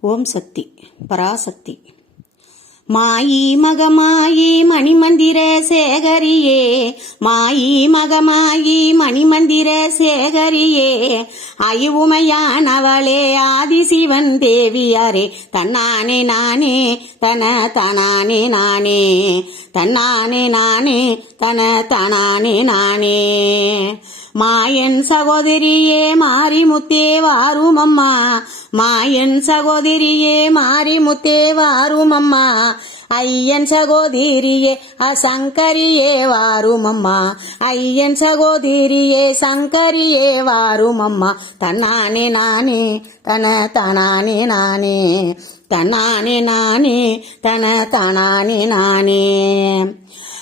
ஓம் சக்தி பராசக்தி. மாயி மகமாயி மணிமந்திர சேகரியே மாயி மகமாயி மணிமந்திர சேகரியே ஐவுமையானவளே ஆதிசிவன் தேவியாரே தன்னானே நானே தன தனானே நானே தன்னானே நானே தன தனானே நானே. மாயன் சகோதரியே மாரிமுத்தே வாருமம்மா மாயன் சகோதரியே மாரிமுத்தே வாரும் அம்மா ஐயன் சகோதரியே அசங்கரியே வாரும் அம்மா ஐயன் சகோதரியே சங்கரியே வாரும் அம்மா தன்னானே நானே தன தனானே நானே. தன்னானே நானே தன தனானே நானே.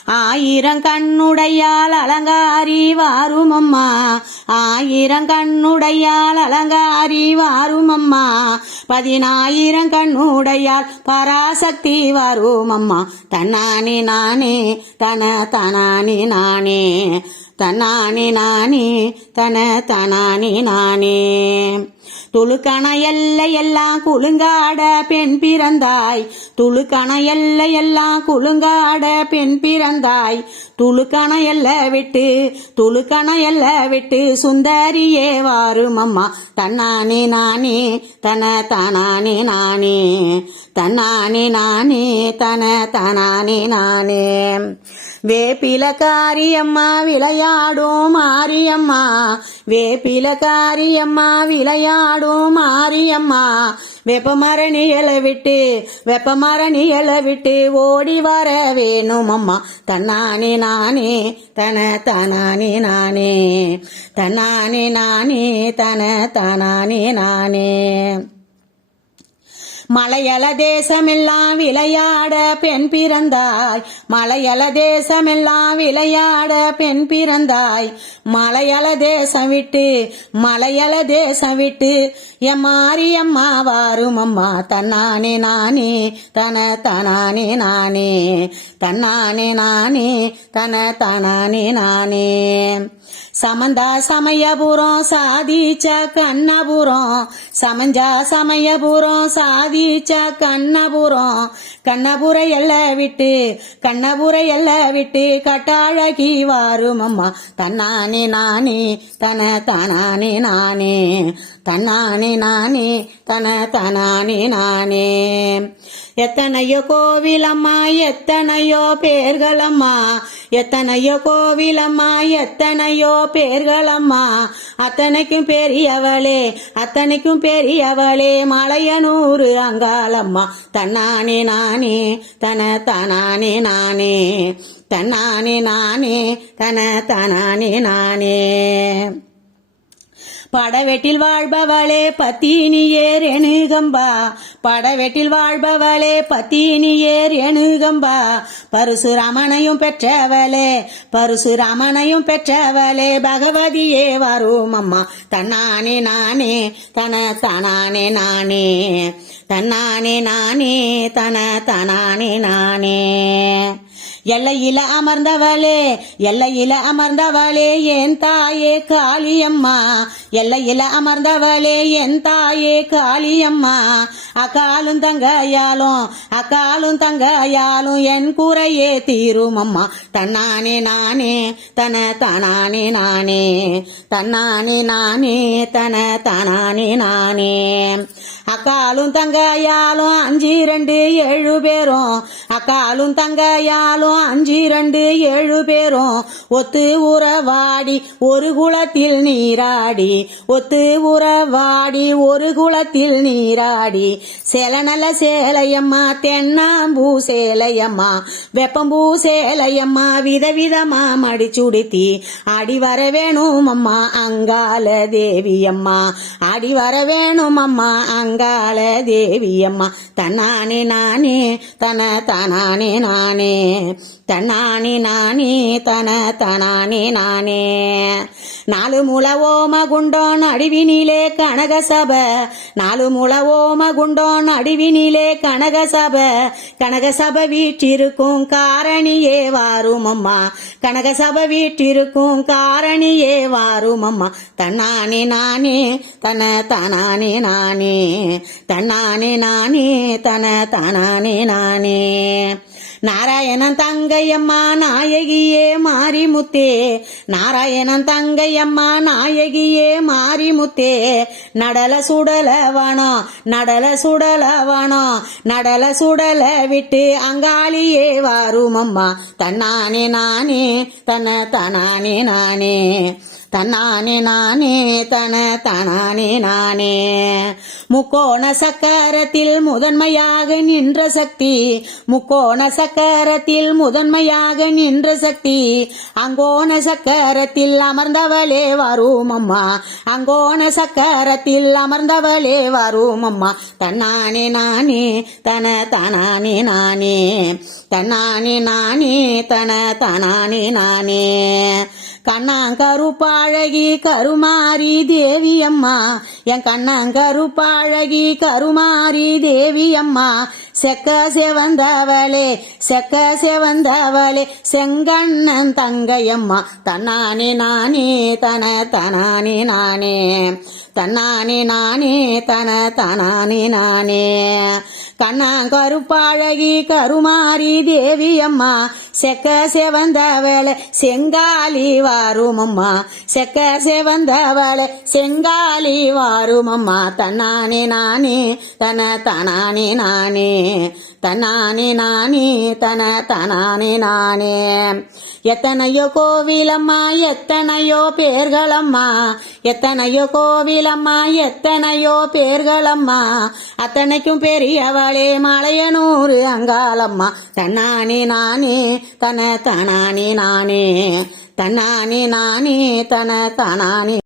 ஆயிரம் கண்ணுடையால் அலங்காரி வாரும் அம்மா ஆயிரம் கண்ணுடையால் அலங்காரி வாரும் அம்மா பதினாயிரம் கண்ணுடையால் பராசக்தி வாரும் அம்மா தன்னானே நானே தன தனானே நானே தன்னானே நானே தன தனானே நானே. துளுக்கண எல்லை எல்லாம் குலுங்காட பெண் பிறந்தாய். துளுக்கண எல்லை எல்லாம் குலுங்காட பெண் பிறந்தாய். துளுக்கண எல்லை விட்டு துளுக்கண எல்லை விட்டு சுந்தரியே வாரும் அம்மா. தன்னானே நானே தன தானானே நானே. தன்னானே நானே தன தானானே நானே. வேப்பிலக்காரியம்மா விளையாடும் மாரியம்மா. வேப்பிலக்காரியம்மா ஆடும் மாரியம்மா. வெப்பமரணி விட்டு வெப்பமரணி விட்டு ஓடி வர வேணும் அம்மா தன்னானே நானே தன தனானே நானே தன்னானே நானே தன தனானே நானே. மலையல தேசமெல்லாம் விளையாட பெண் பிறந்தாய். மலையல தேசமெல்லாம் விளையாட பெண் பிறந்தாய். மலையல தேசம் விட்டு மலையல தேசம் விட்டு. என் மாரியம்மா வாரும் அம்மா தன்னானே நானே தன தனானே நானே. தன்னானே நானே தன தனானே நானே. சமந்தா சமயபுரம் சாதிச்ச கண்ணபுரம். சமஞ்சா சமயபுரம் சாதிச்ச கண்ணபுரம். கண்ணபுர எல்ல விட்டு கண்ணபுர எல்ல விட்டு கட்டாழகி வாரும் அம்மா தன்னானே நானே தன தனானே நானே. தன்னானே நானே தன தனானே நானே. எத்தனையோ கோவிலம்மா எத்தனையோ பேர்களம்மா. எத்தனையோ கோவிலம்மா எத்தனையோ பேர்களம்மா. அத்தனைக்கும் பெரியவளே அத்தனைக்கும் பெரியவளே. மலையனூறு அங்காளம்மா தன்னானே நானே தன தனானே நானே தன்னானே நானே தன தனானே நானே. படவெட்டில் வாழ்பவளே பத்தினியே ரெணுகம்பா படவெட்டில் வாழ்பவளே பத்தினியே ரெணுகம்பா பரசுராமனையும் பெற்றவளே பரசுராமனையும் பெற்றவளே. பகவதியே வரும் அம்மா தன்னானே நானே தன தனானே நானே தன்னானே நானே தன தனானே நானே. எல்லையில அமர்ந்தவளே எல்லையில அமர்ந்தவளே என் தாயே காளியம்மா. எல்லையில அமர்ந்தவளே என் தாயே காளியம்மா. அக்காலும் தங்கையாலும் அக்காலும் தங்கையாலும் என் குறையே தீரும் அம்மா. தன்னானே நானே தன தானானே நானே தன்னானே நானே தன தானானே நானே. அக்காலும் தங்கையாலும் அஞ்சு ரெண்டு ஏழு பேரும். அக்காலும் தங்கையாலும் அஞ்சு ரெண்டு ஏழு பேரும் ஒத்து உறவாடி ஒரு குளத்தில் நீராடி. ஒத்து உறவாடி ஒரு குளத்தில் நீராடி. சேல நல்ல சேலையம்மா தென்னாம்பூ சேலையம்மா. வெப்பம்பூ சேலையம்மா விதவிதமா மடிச்சுடுத்தி ஆடி வர வேணும் அம்மா அங்கால தேவியம்மா. ஆடி வர வேணும் அம்மா அங்காள தேவியம்மா. தன்னானே நானே தன தனானே நானே. தன்னானே நானே தன தனானே நானே. நாலு முள ஓம குண்டோன் அடிவினிலே கனக சப. நாலு முள ஓம குண்டோன் அடிவினிலே கனக சப. கனக சப வீட்டிருக்கும் காரணியே வாரும் அம்மா கனக சப வீட்டிருக்கும் காரணியே வாரும் அம்மா தன்னானே நானே தன தனானே நானே. தன்னானே நானே தன தானானே நானே. நாராயணன் தங்கையம்மா நாயகியே மாரிமுத்தே. நாராயணன் தங்கையம்மா நாயகியே மாரிமுத்தே. நடல சுடல வனம் நடல சுடல வனம் நடல சுடல விட்டு அங்காளியே வாருமம்மா. தன்னானே நானே தன தனானே நானே. தன்னானே நானே தன தனானே நானே. முக்கோண சக்கரத்தில் முதன்மையாக நின்ற சக்தி முக்கோண சக்கரத்தில் முதன்மையாக நின்ற சக்தி. அங்கோண சக்கரத்தில் அமர்ந்தவளே வரும் அம்மா அங்கோண சக்கரத்தில் அமர்ந்தவளே வரும் அம்மா தன்னானே நானே தன தனானே நானே தன்னானே நானே தன தனானே நானே. கண்ணாங்கருப்பாழகி கருமாரி தேவி அம்மா என் கண்ணாங்கருப்பா அழகி கருமாரி தேவி அம்மா செக்க செவந்தவளே செக்க செவந்தவளே செங்கண்ணன் தங்கையம்மா. தன்னானே நானே தன தனானே நானே. தன்னானே நானே தன தனானே நானே. கண்ணா கருப்பாழகி கருமாரி தேவி அம்மா செக்க செவந்தவளே செங்காலி வாருமம்மா. செக்க செவந்தவளே செங்காலி வாருமம்மா. தன்னானே நானே தன தனானே நானே தன்னானே நானே தன தனானே நானே. எத்தனையோ கோவிலம்மா எத்தனையோ பேர்களம்மா. எத்தனையோ கோவிலம்மா எத்தனையோ பேர்களம்மா. அத்தனைக்கும் பெரியவளே மலையனூர் அங்காளம்மா. தன்னானே நானே தன தனானி நானே தன்னானே நானே தன தனானி.